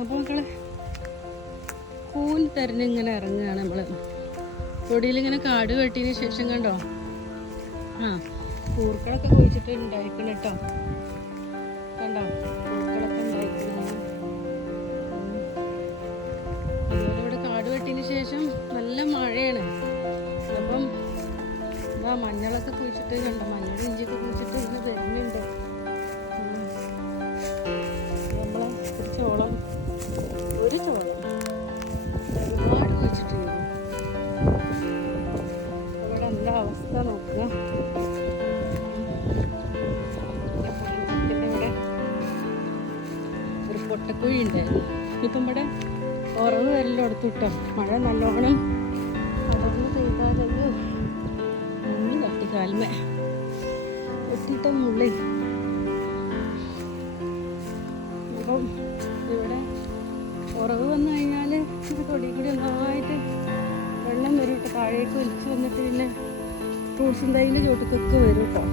അപ്പോൾ മക്കളെ കൂൻ ഇങ്ങനെ ഇറങ്ങുകയാണ് നമ്മൾ പൊടിയിലിങ്ങനെ കാട് വെട്ടിയതിന് ശേഷം കണ്ടോ? ആ പൂർക്കളൊക്കെ കുഴിച്ചിട്ട് ഉണ്ടായിരിക്കണം കേട്ടോ. കണ്ടോ? പൂക്കളൊക്കെ ഉണ്ടായിരിക്കണം. അതുപോലെ ഇവിടെ കാട് വെട്ടിയതിന് ശേഷം നല്ല മഴയാണ്. അപ്പം ഇതാ മഞ്ഞളൊക്കെ കുഴിച്ചിട്ട് കണ്ടോ? മഞ്ഞൾ ഇഞ്ചിയൊക്കെ കുഴിച്ചിട്ട് ഇങ്ങനെ വരുന്നുണ്ട്. നമ്മളെ ഒരു ഒരു പൊട്ടക്കുഴി ഉണ്ടായിരുന്നു ഇപ്പം ഇവിടെ ഉറവ് വരലും എടുത്തു മഴ നല്ലോണം അതൊന്ന് പെയ്താലല്ലോ മുങ്ങി തട്ടി കാൽമേ. വെട്ടിട്ട മുള്ളി. അപ്പം ഇവിടെ ഉറവ് വന്നു കഴിഞ്ഞാൽ ഇത് തൊടി കൂടി ഒന്നായിട്ട് വെള്ളം വരും കേട്ടോ. താഴേക്ക് വലിച്ചു വന്നിട്ട് പിന്നെ ഫ്രൂട്ട്സും ചോട്ട് ചോട്ടിക്കൊക്കെ വരും കേട്ടോ.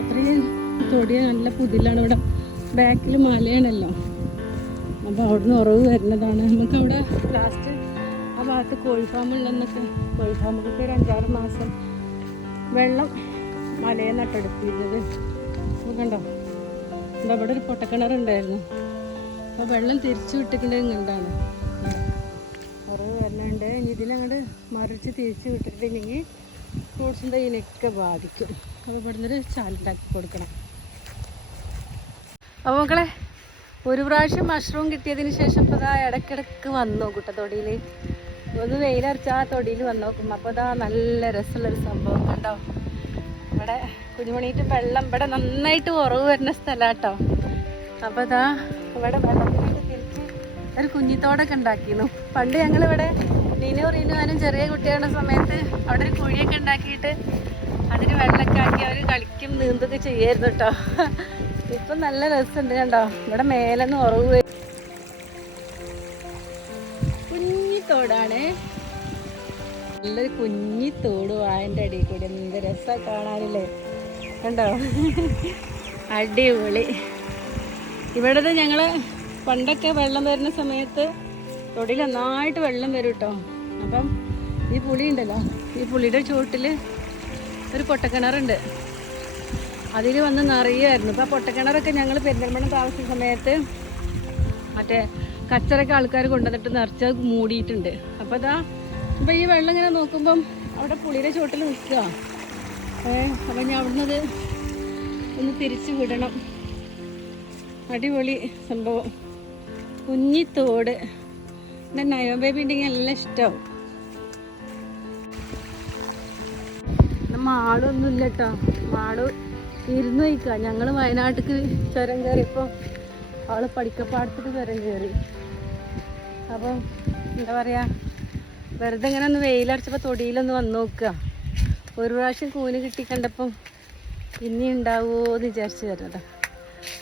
അത്രയും തൊടിയ നല്ല പുതിലാണ് ഇവിടെ. ബാക്കിൽ മലയാണല്ലോ. അപ്പോൾ അവിടുന്ന് ഉറവ് വരുന്നതാണ്. നമുക്ക് അവിടെ ലാസ്റ്റ് ആ ഭാഗത്ത് കോഴി ഫാം ഉണ്ടെന്നൊക്കെ കോഴി ഫാമൊക്കെ ഒരു അഞ്ചാറ് മാസം വെള്ളം മലയെ നട്ടെടുത്തിരുന്നത്. കണ്ടോ? എന്താ ഇവിടെ ഒരു പൊട്ടക്കിണറുണ്ടായിരുന്നു അപ്പോൾ വെള്ളം തിരിച്ചു വിട്ടിട്ടുണ്ട് ഇങ്ങോട്ടാണ്. ഉറവ് വരണുണ്ട്. ഇനി ഇതിനങ്ങോട്ട് മറിച്ച് തിരിച്ച് വിട്ടിട്ടുണ്ടെങ്കിൽ ഫ്രൂട്ട്സിന്റെ ഇതിനൊക്കെ ബാധിക്കും. അപ്പോൾ ഇവിടുന്ന് ഒരു ചാലുണ്ടാക്കി കൊടുക്കണം. അപ്പോൾ മക്കളെ ഒരു പ്രാവശ്യം മഷ്റൂം കിട്ടിയതിന് ശേഷം ഇപ്പോൾ ഇതാ ഇടയ്ക്കിടയ്ക്ക് വന്നു കുട്ടത്തൊടിയിൽ ഒന്ന് വെയിലരച്ചാ ആ തൊടിയിൽ വന്നു നോക്കും അപ്പോൾ ഇതാ നല്ല രസമുള്ളൊരു സംഭവം കണ്ടോ? ഇവിടെ കുഞ്ഞുമണിയിട്ട് വെള്ളം ഇവിടെ നന്നായിട്ട് ഉറവ് വരുന്ന സ്ഥലം കേട്ടോ അപ്പോൾ ഇതാ ഇവിടെ വെള്ളത്തിലേക്ക് തിരിച്ച് ഒരു കുഞ്ഞിത്തോടൊക്കെ ഉണ്ടാക്കിയിരുന്നു പണ്ട് ഞങ്ങളിവിടെ നീനു റീനുവാനും ചെറിയ കുട്ടികളുടെ സമയത്ത് അവിടെ ഒരു കുഴിയൊക്കെ ഉണ്ടാക്കിയിട്ട് അതിന് വെള്ളമൊക്കെ ആക്കി അവർ കളിക്കും നീന്തൊക്കെ ചെയ്യായിരുന്നു കേട്ടോ. ഇപ്പം നല്ല രസമുണ്ട് കണ്ടോ? ഇവിടെ മേലെന്ന് ഉറവ് കുഞ്ഞി കുഞ്ഞിത്തോടാണ് നല്ലൊരു കുഞ്ഞിത്തോട് വായന്റെ അടിയിൽ കൂടി എന്ത് രസമാണ് കാണാനില്ലേ? കണ്ടോ? അടിപൊളി. ഇവിടെ ഞങ്ങൾ പണ്ടൊക്കെ വെള്ളം വരുന്ന സമയത്ത് തൊടിയിൽ നന്നായിട്ട് വെള്ളം വരും കേട്ടോ അപ്പം ഈ പുളി ഉണ്ടല്ലോ ഈ പുളിയുടെ ചുവട്ടിൽ ഒരു പൊട്ടക്കിണറുണ്ട്. അതിൽ വന്ന് നിറയുമായിരുന്നു ഇപ്പം പൊട്ടക്കിണറൊക്കെ ഞങ്ങൾ പെരിന്തൽമണ്ണ താമസിച്ച സമയത്ത് മറ്റേ കച്ചറൊക്കെ ആൾക്കാർ കൊണ്ടുവന്നിട്ട് നിറച്ച് മൂടിയിട്ടുണ്ട്. അപ്പോൾ അതാ ഇപ്പം ഈ വെള്ളം ഇങ്ങനെ നോക്കുമ്പം അവിടെ പുളിയുടെ ചുവട്ടിൽ നിൽക്കുക ഏഹ് അപ്പം ഞാൻ അവിടുന്ന് ഒന്ന് തിരിച്ചു വിടണം. അടിപൊളി സംഭവം. കുഞ്ഞിത്തോട് എന്റെ നയോ ബേബി ഉണ്ടെങ്കിൽ എല്ലാം ഇഷ്ടമാവും മാളൊന്നുമില്ല കേട്ടോ. മാൾ ഇരുന്ന് വയ്ക്കുക ഞങ്ങൾ വയനാട്ടിക്ക് ചുരം കയറിയപ്പോൾ അവൾ പഠിക്കപ്പാടത്തേക്ക് ചുരം കയറി. അപ്പം എന്താ പറയുക വെറുതെ ഇങ്ങനെ ഒന്ന് വെയിലടിച്ചപ്പോൾ തൊടിയിലൊന്ന് വന്ന് നോക്കുക. ഒരു പ്രാവശ്യം കൂന് കിട്ടി കണ്ടപ്പം ഇനി ഉണ്ടാവുമോ എന്ന് വിചാരിച്ചു തരുന്നത്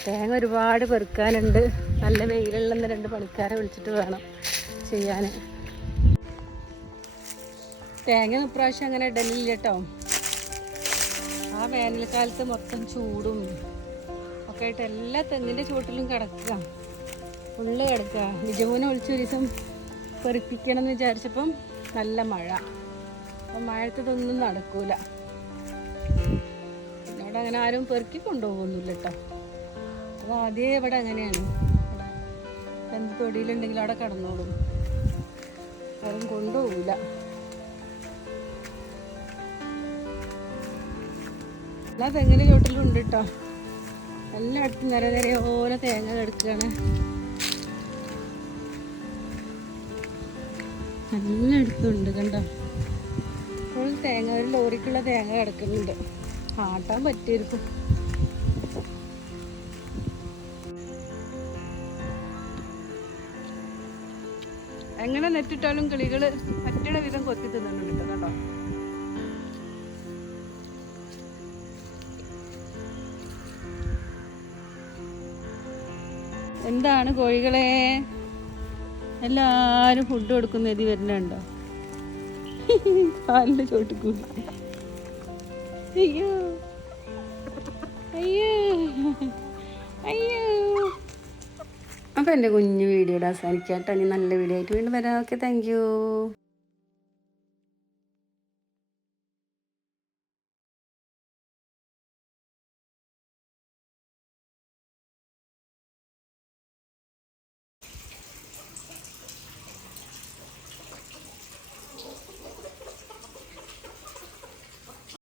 തേങ്ങ ഒരുപാട് പെറുക്കാനുണ്ട്. നല്ല വെയിലുള്ള രണ്ട് പണിക്കാരെ വിളിച്ചിട്ട് വേണം ചെയ്യാൻ തേങ്ങ ഇപ്രാവശ്യം അങ്ങനെ ഇടലില്ല കേട്ടോ. ആ വേനൽക്കാലത്ത് മൊത്തം ചൂടും ഒക്കെ ആയിട്ട് എല്ലാ തെങ്ങിന്റെ ചുവട്ടിലും കിടക്കുക. ഉള്ളു കിടക്കുക. നിജമോനെ ഒളിച്ചു ഒരു ദിവസം പെറുപ്പിക്കണം എന്ന് വിചാരിച്ചപ്പം നല്ല മഴ. അപ്പം മഴത്തതൊന്നും നടക്കൂല. എന്നോട് അങ്ങനെ ആരും പെറുക്കി കൊണ്ടുപോകുന്നില്ല കേട്ടോ. അത് ആദ്യമേ ഇവിടെ അങ്ങനെയാണ്. എന്ത് തൊടിയിലുണ്ടെങ്കിലും അവിടെ കിടന്നോളും. ആരും കൊണ്ടുപോകില്ല എല്ലാ തെങ്ങിന് ചോട്ടിലും ഉണ്ട് കേട്ടോ എല്ലായിടത്തും നിര നിരയോലെ തേങ്ങ കിടക്കുകയാണ് എല്ലായിടത്തും ഉണ്ട് കണ്ടോ. ഫുൾ തേങ്ങ ഒരു ലോറിക്കുള്ള തേങ്ങ കിടക്കുന്നുണ്ട്. ആട്ടാൻ പറ്റിയിരിക്കും. എങ്ങനെ നെറ്റിട്ടാലും കിളികൾ പറ്റണ വിധം കൊത്തി തിന്നുന്നുണ്ട് കേട്ടോ എന്താണ് കോഴികളെ? എല്ലാരും ഫുഡ് കൊടുക്കുന്ന എതി വരുന്നുണ്ടോ? പാലിന്റെ ചോട്ടിക്കൂടി അയ്യോ. അയ്യോ. അയ്യോ. അപ്പോൾ എന്റെ കുഞ്ഞു വീഡിയോയുടെ അവസാനിക്കാട്ടോ. ഇനി നല്ല വീഡിയോ ആയിട്ട് വീണ്ടും വരാം. Okay thank